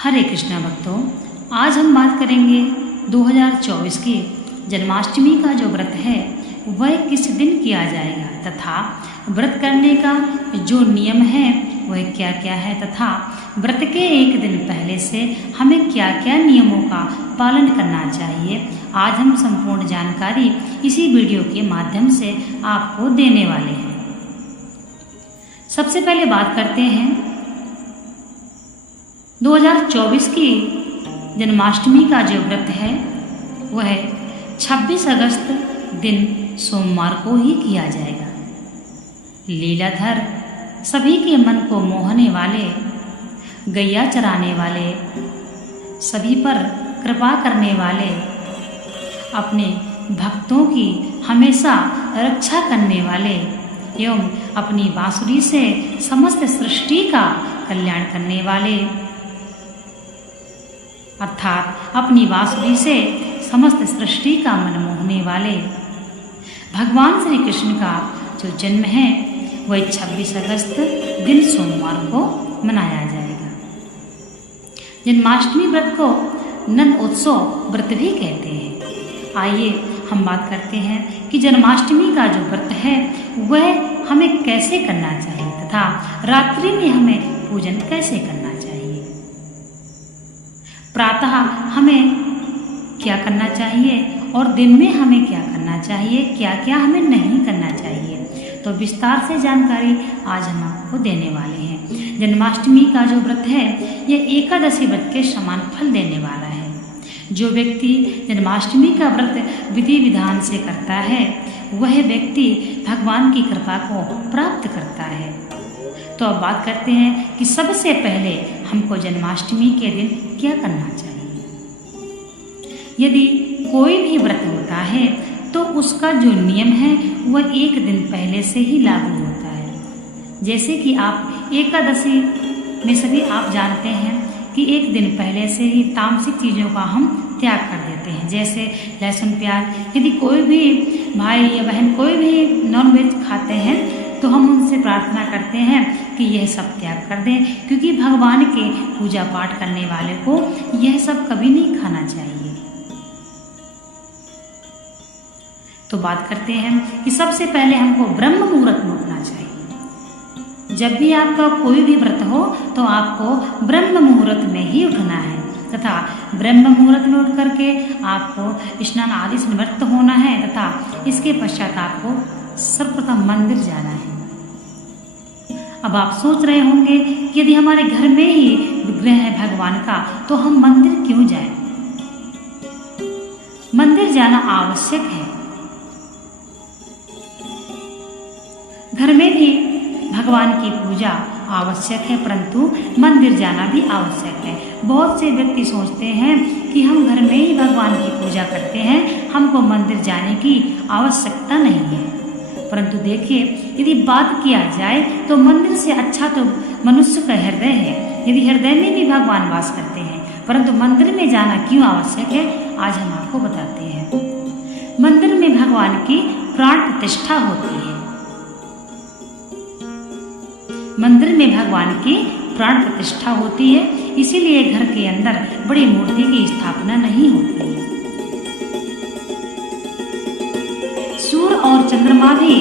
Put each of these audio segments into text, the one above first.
हरे कृष्णा भक्तों, आज हम बात करेंगे 2024 की जन्माष्टमी का जो व्रत है वह किस दिन किया जाएगा तथा व्रत करने का जो नियम है वह क्या क्या है तथा व्रत के एक दिन पहले से हमें क्या क्या नियमों का पालन करना चाहिए। आज हम संपूर्ण जानकारी इसी वीडियो के माध्यम से आपको देने वाले हैं। सबसे पहले बात करते हैं 2024 की जन्माष्टमी का जो व्रत है वह 26 अगस्त दिन सोमवार को ही किया जाएगा। लीलाधर सभी के मन को मोहने वाले, गैया चराने वाले, सभी पर कृपा करने वाले, अपने भक्तों की हमेशा रक्षा करने वाले एवं अपनी बांसुरी से समस्त सृष्टि का कल्याण करने वाले अर्थात अपनी बांसुरी से समस्त सृष्टि का मन मोहने वाले भगवान श्री कृष्ण का जो जन्म है वह 26 अगस्त दिन सोमवार को मनाया जाएगा। जन्माष्टमी व्रत को नंदोत्सव व्रत भी कहते हैं। आइए हम बात करते हैं कि जन्माष्टमी का जो व्रत है वह हमें कैसे करना चाहिए तथा रात्रि में हमें पूजन कैसे करना चाहिए। प्रातः हमें क्या करना चाहिए और दिन में हमें क्या करना चाहिए, क्या क्या हमें नहीं करना चाहिए, तो विस्तार से जानकारी आज हम आपको देने वाले हैं। जन्माष्टमी का जो व्रत है यह एकादशी व्रत के समान फल देने वाला है। जो व्यक्ति जन्माष्टमी का व्रत विधि विधान से करता है वह व्यक्ति भगवान की कृपा को प्राप्त करता है। तो अब बात करते हैं कि सबसे पहले हमको जन्माष्टमी के दिन क्या करना चाहिए। यदि कोई भी व्रत होता है तो उसका जो नियम है वह एक दिन पहले से ही लागू होता है। जैसे कि आप एकादशी में सभी आप जानते हैं कि एक दिन पहले से ही तामसिक चीज़ों का हम त्याग कर देते हैं, जैसे लहसुन प्याज। यदि कोई भी भाई या बहन कोई भी नॉनवेज खाते हैं तो हम उनसे प्रार्थना करते हैं कि यह सब त्याग कर दें, क्योंकि भगवान के पूजा पाठ करने वाले को यह सब कभी नहीं खाना चाहिए। तो बात करते हैं कि सबसे पहले हमको ब्रह्म मुहूर्त में उठना चाहिए। जब भी आपका कोई भी व्रत हो तो आपको ब्रह्म मुहूर्त में ही उठना है तथा ब्रह्म मुहूर्त में उठ करके आपको स्नान आदि से निवृत्त होना है तथा इसके पश्चात आपको सर्वप्रथम मंदिर जाना है। अब आप सोच रहे होंगे कि यदि हमारे घर में ही विग्रह है भगवान का तो हम मंदिर क्यों जाएं? मंदिर जाना आवश्यक है। घर में भी भगवान की पूजा आवश्यक है, परंतु मंदिर जाना भी आवश्यक है। बहुत से व्यक्ति सोचते हैं कि हम घर में ही भगवान की पूजा करते हैं, हमको मंदिर जाने की आवश्यकता नहीं है। परंतु देखिए, यदि बात किया जाए तो मंदिर से अच्छा तो मनुष्य का हृदय है। यदि हृदय में भी भगवान वास करते हैं, परंतु मंदिर में जाना क्यों आवश्यक है, आज हम आपको बताते हैं। मंदिर में भगवान की प्राण प्रतिष्ठा होती है। मंदिर में भगवान की प्राण प्रतिष्ठा होती है, इसीलिए घर के अंदर बड़ी मूर्ति की स्थापना नहीं होती है। सूर्य और चंद्रमा भी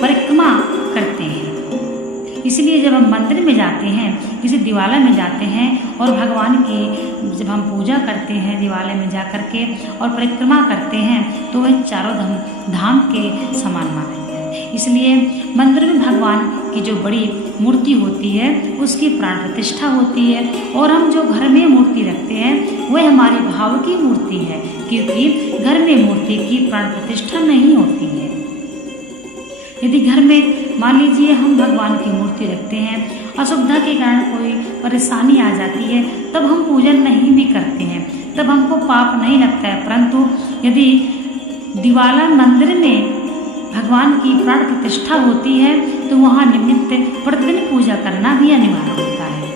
परिक्रमा करते हैं, इसलिए जब हम मंदिर में जाते हैं, किसी दिवालय में जाते हैं और भगवान की जब हम पूजा करते हैं दिवालय में जा करके और परिक्रमा करते हैं तो वह चारों धाम के समान माना जाता है। इसलिए मंदिर में भगवान की जो बड़ी मूर्ति होती है उसकी प्राण प्रतिष्ठा होती है, और हम जो घर में मूर्ति रखते हैं वह हमारी भाव की मूर्ति है, क्योंकि घर में मूर्ति की प्राण प्रतिष्ठा नहीं होती है। यदि घर में मान लीजिए हम भगवान की मूर्ति रखते हैं, असुविधा के कारण कोई परेशानी आ जाती है, तब हम पूजन नहीं भी करते हैं, तब हमको पाप नहीं लगता है। परंतु यदि दिवाला मंदिर में भगवान की प्राण प्रतिष्ठा होती है तो वहाँ निमित्त प्रतिदिन पूजा करना भी अनिवार्य होता है।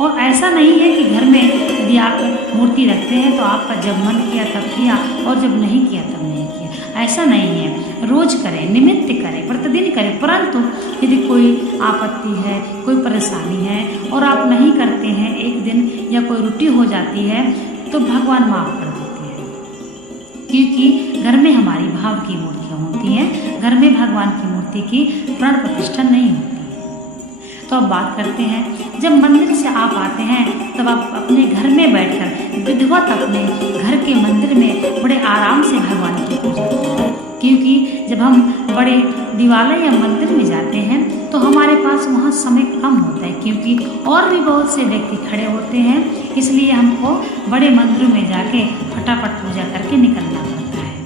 और ऐसा नहीं है कि घर में यदि आप मूर्ति रखते हैं तो आपका जब मन किया तब किया और जब नहीं किया तब नहीं किया, ऐसा नहीं है। रोज करें, निमित्त करें, प्रतिदिन करें। परंतु यदि कोई आपत्ति है, कोई परेशानी है और आप नहीं करते हैं एक दिन या कोई त्रुटि हो जाती है तो भगवान माफ कर देते हैं, क्योंकि घर में हमारी भाव की मूर्तियाँ होती हैं, घर में भगवान की मूर्ति की प्राण प्रतिष्ठा नहीं होती। तो अब बात करते हैं, जब मंदिर से आप आते हैं तब आप अपने घर में बैठकर विधिवत अपने घर के मंदिर में बड़े आराम से भगवान की पूजा करें, क्योंकि जब हम बड़े दिवालय या मंदिर में जाते हैं तो हमारे पास वहाँ समय कम होता है, क्योंकि और भी बहुत से व्यक्ति खड़े होते हैं, इसलिए हमको बड़े मंदिरों में जाके फटाफट पूजा करके निकलना पड़ता है।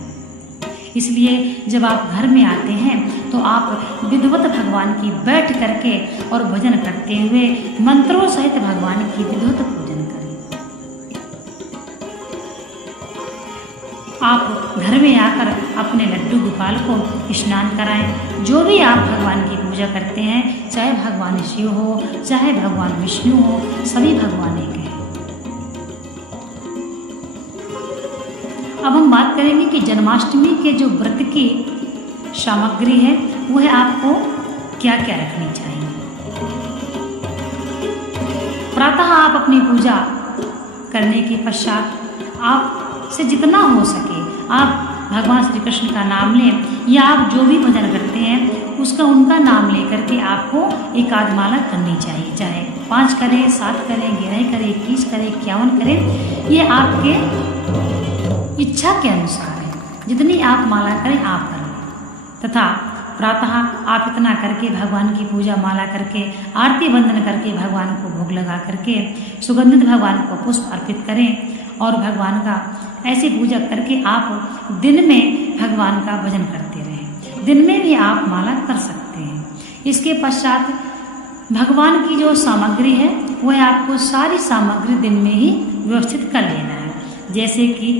इसलिए जब आप घर में आते हैं तो आप विधिवत भगवान की बैठ करके और भजन करते हुए मंत्रों सहित भगवान की विधिवत पूजन करें। आप घर में आकर अपने लड्डू गोपाल को स्नान कराएं। जो भी आप भगवान की पूजा करते हैं, चाहे भगवान शिव हो, चाहे भगवान विष्णु हो, सभी भगवान एक हैं। अब हम बात करेंगे कि जन्माष्टमी के जो व्रत की सामग्री है वह आपको क्या क्या रखनी चाहिए। प्रातः आप अपनी पूजा करने के पश्चात आपसे जितना हो सके आप भगवान श्री कृष्ण का नाम लें, या आप जो भी भजन करते हैं उसका उनका नाम लेकर के आपको एक आध माला करनी चाहिए, चाहे 5 करें, 7 करें, 11 करें, 21 करें, 51 करें, ये आपके इच्छा के अनुसार है। जितनी आप माला करें आप करें। तथा प्रातः आप इतना करके भगवान की पूजा माला करके आरती वंदन करके भगवान को भोग लगा करके सुगंधित भगवान को पुष्प अर्पित करें और भगवान का ऐसी पूजा करके आप दिन में भगवान का भजन करते रहें। दिन में भी आप माला कर सकते हैं। इसके पश्चात भगवान की जो सामग्री है वह आपको सारी सामग्री दिन में ही व्यवस्थित कर लेना है। जैसे कि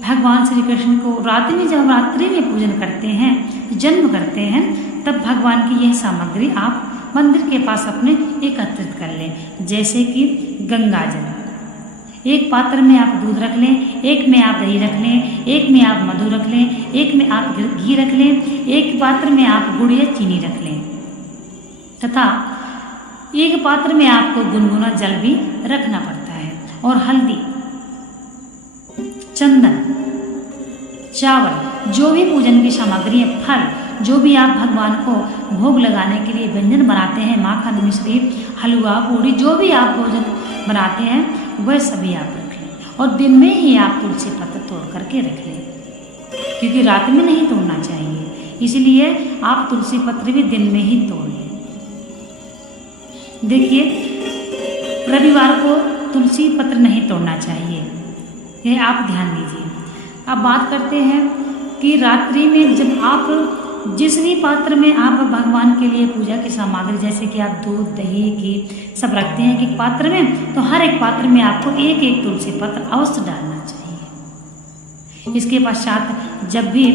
भगवान श्री कृष्ण को रात्रि में, जब हम रात्रि में पूजन करते हैं, जन्म करते हैं, तब भगवान की यह सामग्री आप मंदिर के पास अपने एकत्रित कर लें। जैसे कि गंगा जल, एक पात्र में आप दूध रख लें, एक में आप दही रख लें, एक में आप मधु रख लें, एक में आप घी रख लें, एक पात्र में आप गुड़ या चीनी रख लें, तथा एक पात्र में आपको गुनगुना जल भी रखना पड़ता है। और हल्दी, चंदन, चावल, जो भी पूजन की सामग्री है, फल, जो भी आप भगवान को भोग लगाने के लिए व्यंजन बनाते हैं, माखन, मिश्री, हलवा, पूड़ी, जो भी आप भोजन बनाते हैं वह सभी आप रख लें। और दिन में ही आप तुलसी पत्र तोड़ करके रख लें, क्योंकि रात में नहीं तोड़ना चाहिए, इसलिए आप तुलसी पत्र भी दिन में ही तोड़ लें। देखिए, रविवार को तुलसी पत्र नहीं तोड़ना चाहिए, ये आप ध्यान दीजिए। अब बात करते हैं कि रात्रि में जब आप जिस भी पात्र में आप भगवान के लिए पूजा की सामग्री, जैसे कि आप दूध, दही, घी सब रखते हैं एक पात्र में, तो हर एक पात्र में आपको एक एक तुलसी पत्र अवश्य डालना चाहिए। इसके पश्चात जब भी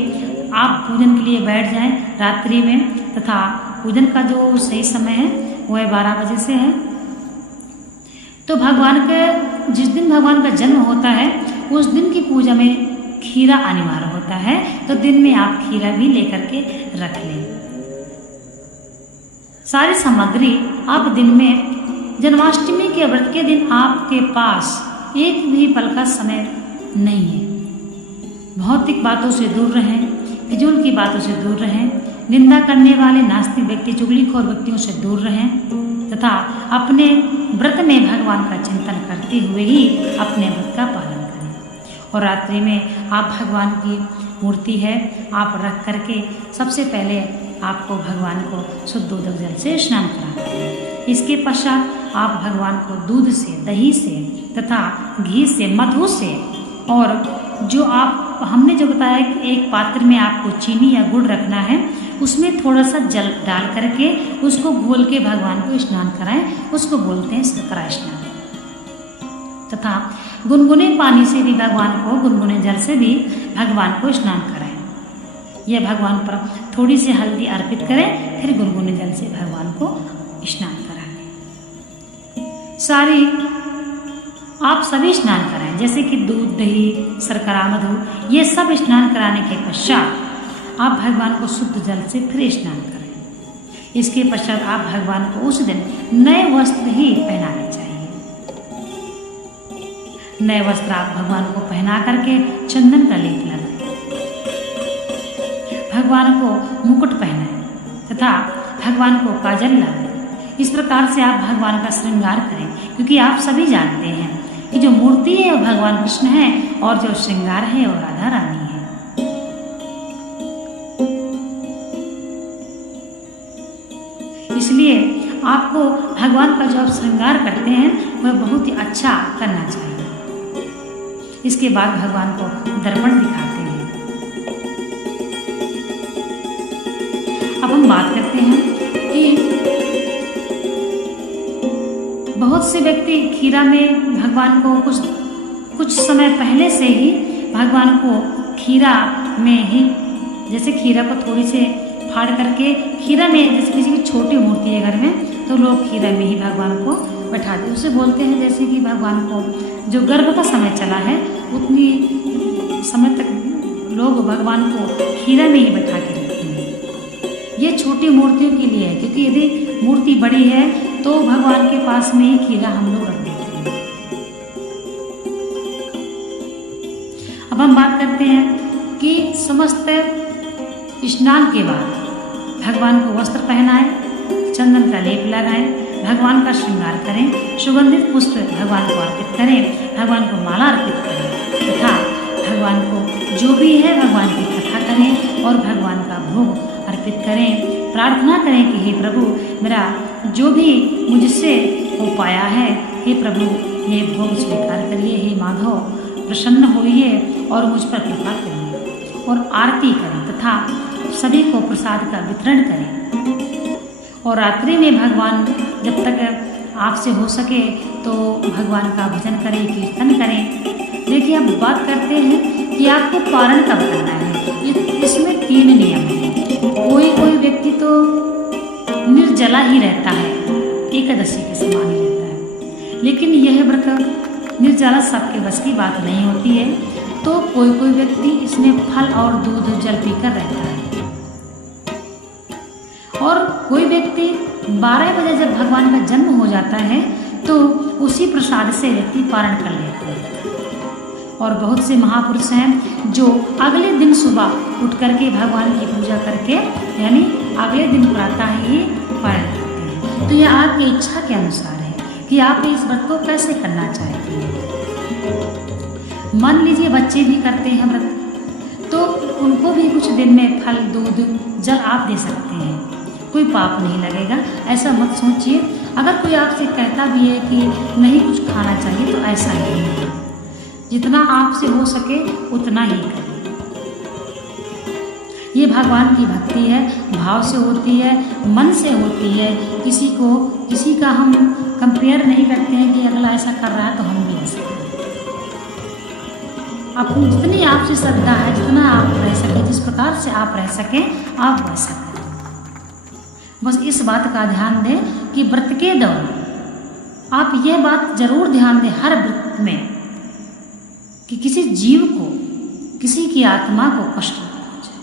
आप पूजन के लिए बैठ जाएं रात्रि में, तथा पूजन का जो सही समय है वह 12 बजे से है, तो भगवान के जिस दिन भगवान का जन्म होता है उस दिन की पूजा में खीरा अनिवार्य होता है, तो दिन में आप खीरा भी लेकर के रख लें। सारी सामग्री आप दिन में, जन्माष्टमी के व्रत के दिन आपके पास एक भी पल का समय नहीं है। भौतिक बातों से दूर रहें, फिजूल की बातों से दूर रहें, निंदा करने वाले नास्तिक व्यक्ति, चुगलीखोर व्यक्तियों से दूर रहें, तथा अपने व्रत में भगवान का चिंतन करते हुए ही अपने व्रत का पालन करें। और रात्रि में आप भगवान की मूर्ति है आप रख करके सबसे पहले आपको भगवान को शुद्ध उदक जल से स्नान कराते हैं। इसके पश्चात आप भगवान को दूध से, दही से तथा घी से, मधु से, और जो आप हमने जो बताया कि एक पात्र में आपको चीनी या गुड़ रखना है, उसमें थोड़ा सा जल डाल करके उसको घोल के भगवान को स्नान कराएं, उसको बोलते हैं शर्करा स्नान। तथा गुनगुने पानी से भी भगवान को, गुनगुने जल से भी भगवान को स्नान कराएं। यह भगवान पर थोड़ी सी हल्दी अर्पित करें, फिर गुनगुने जल से भगवान को स्नान कराएं। सारी आप सभी स्नान कराएं, जैसे कि दूध, दही, शर्करा, मधु, ये सब स्नान कराने के पश्चात आप भगवान को शुद्ध जल से फिर स्नान करें। इसके पश्चात आप भगवान को उस दिन नए वस्त्र ही पहनाने चाहिए। नए वस्त्र आप भगवान को पहना करके चंदन का लेप लगाएं, भगवान को मुकुट पहनाएं तथा भगवान को काजल लगाएं। इस प्रकार से आप भगवान का श्रृंगार करें, क्योंकि आप सभी जानते हैं कि जो मूर्ति है वो भगवान कृष्ण है और जो श्रृंगार है वो राधा रानी है। इसलिए आपको भगवान का जो आप श्रृंगार करते हैं वह बहुत ही अच्छा करना चाहिए। इसके बाद भगवान को दर्पण दिखाते हैं। अब हम बात करते हैं कि बहुत से व्यक्ति खीरा में भगवान को कुछ समय पहले से ही भगवान को खीरा में ही, जैसे खीरा को थोड़ी से फाड़ करके खीरा में, जैसे किसी की छोटी मूर्ति है घर में तो लोग खीरा में ही भगवान को बैठा दे। उसे बोलते हैं जैसे कि भगवान को जो गर्भ का समय चला है उतनी समय तक लोग भगवान को खीरा में ही बैठा के रखते हैं। ये छोटी मूर्तियों के लिए है, क्योंकि यदि मूर्ति बड़ी है तो भगवान के पास में ही खीरा हम लोग रख देते हैं। अब हम बात करते हैं कि समस्त स्नान के बाद भगवान को वस्त्र पहनाएं, चंदन का लेप लगाएं, भगवान का श्रृंगार करें, सुगंधित पुष्प भगवान को अर्पित करें, भगवान को माला अर्पित करें तथा भगवान को जो भी है भगवान की कथा करें और भगवान का भोग अर्पित करें। प्रार्थना करें कि हे प्रभु, मेरा जो भी मुझसे हो पाया है, हे प्रभु ये भोग स्वीकार करिए, हे माधव प्रसन्न होइए और मुझ पर कृपा करिए। और आरती करें तथा सभी को प्रसाद का वितरण करें। और रात्रि में भगवान जब तक आपसे हो सके तो भगवान का भजन करें, कीर्तन करें। देखिए अब बात करते हैं कि आपको पारण कब करना है। इसमें 3 नियम हैं। कोई व्यक्ति तो निर्जला ही रहता है, एकादशी के समान ही रहता है, लेकिन यह व्रत निर्जला सबके बस की बात नहीं होती है। तो कोई व्यक्ति इसमें फल और दूध जल पीकर रहता है। और कोई व्यक्ति 12 बजे जब भगवान का जन्म हो जाता है तो उसी प्रसाद से व्यक्ति पारण कर लेते हैं। और बहुत से महापुरुष हैं जो अगले दिन सुबह उठ करके भगवान की पूजा करके, यानी अगले दिन प्रातः ही पारण करते हैं। तो यह आपकी इच्छा के अनुसार है कि आप इस व्रत को कैसे करना चाहते हैं। मान लीजिए बच्चे भी करते हैं व्रत, तो उनको भी कुछ दिन में फल, दूध, जल आप दे सकते हैं, कोई पाप नहीं लगेगा। ऐसा मत सोचिए। अगर कोई आपसे कहता भी है कि नहीं कुछ खाना चाहिए तो ऐसा नहीं है। जितना आपसे हो सके उतना ही करें। ये भगवान की भक्ति है, भाव से होती है, मन से होती है। किसी का हम कंपेयर नहीं करते हैं कि अगला ऐसा कर रहा है तो हम भी ऐसा करें। आप जितनी आपसे श्रद्धा है, जितना आप रह सकें, जिस प्रकार से आप रह सकें आप वैसा करें। बस इस बात का ध्यान दें कि व्रत के दौरान आप यह बात जरूर ध्यान दें हर व्रत में कि किसी जीव को, किसी की आत्मा को कष्ट न पहुंचे।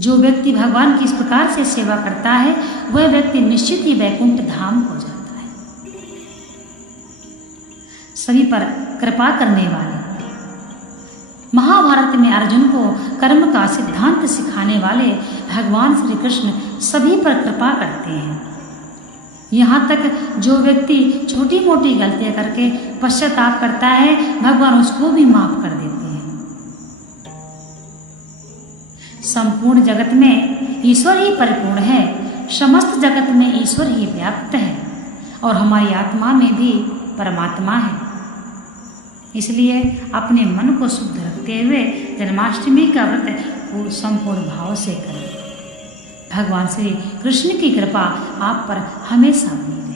जो व्यक्ति भगवान की इस प्रकार से सेवा करता है वह व्यक्ति निश्चित ही वैकुंठ धाम हो जाता है। सभी पर कृपा करने वाले, महाभारत में अर्जुन को कर्म का सिद्धांत सिखाने वाले भगवान श्री कृष्ण सभी पर कृपा करते हैं। यहाँ तक जो व्यक्ति छोटी मोटी गलतियाँ करके पश्चाताप करता है भगवान उसको भी माफ कर देते हैं। संपूर्ण जगत में ईश्वर ही परिपूर्ण है, समस्त जगत में ईश्वर ही व्याप्त है और हमारी आत्मा में भी परमात्मा है। इसलिए अपने मन को शुद्ध रखते हुए जन्माष्टमी का व्रत संपूर्ण भाव से करें। भगवान श्री कृष्ण की कृपा आप पर हमेशा बनी रहे।